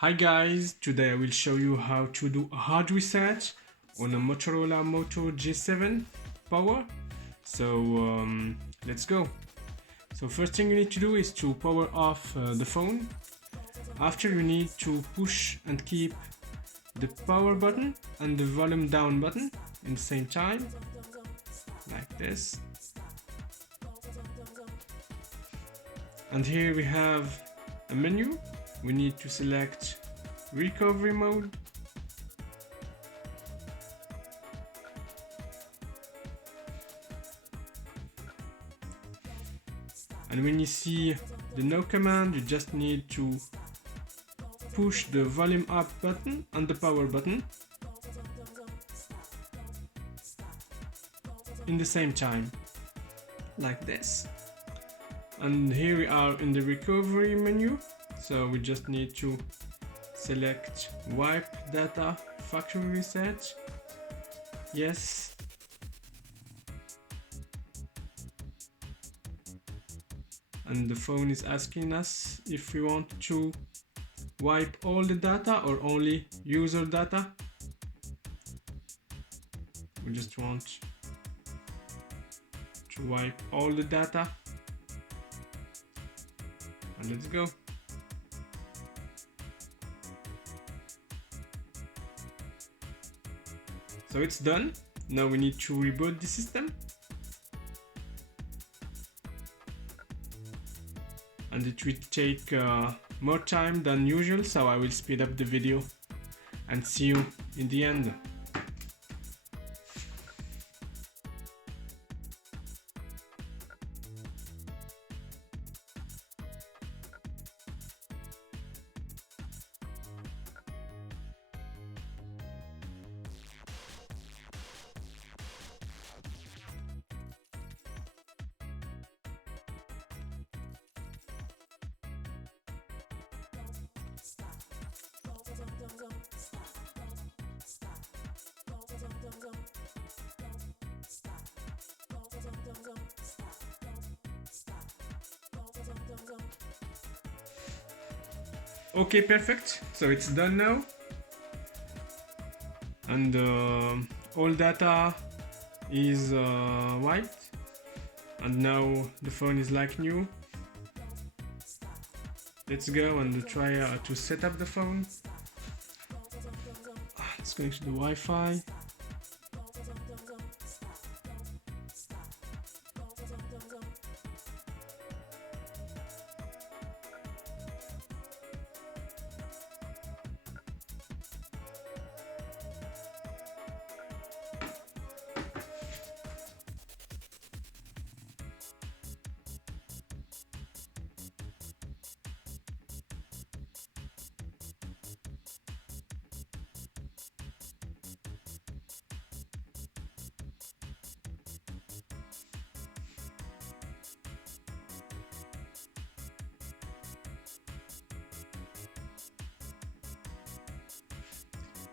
Hi guys, today I will show you how to do a hard reset on a Motorola Moto G7 Power. So let's go. So first thing you need to do is to power off the phone. After, you need to push and keep the power button and the volume down button in the same time, like this. And here we have a menu. We need to select recovery mode. And when you see the no command, you just need to push the volume up button and the power button in the same time, like this. And here we are in the recovery menu. So we just need to select wipe data factory reset. Yes. And the phone is asking us if we want to wipe all the data or only user data. We just want to wipe all the data. And let's go. So it's done. Now we need to reboot the system. And it will take more time than usual, so I will speed up the video and see you in the end. Okay, perfect. So it's done now. And all data is wiped. And now the phone is like new. Let's go and try to set up the phone. Let's connect to the Wi-Fi.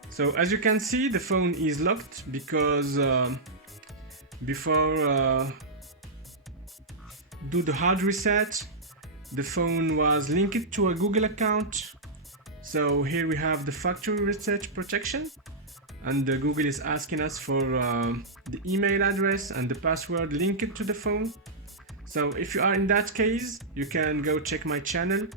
So as you can see, the phone is locked because before do the hard reset, the phone was linked to a Google account. So here we have the factory reset protection, and Google is asking us for the email address and the password linked to the phone. So if you are in that case, you can go check my channel.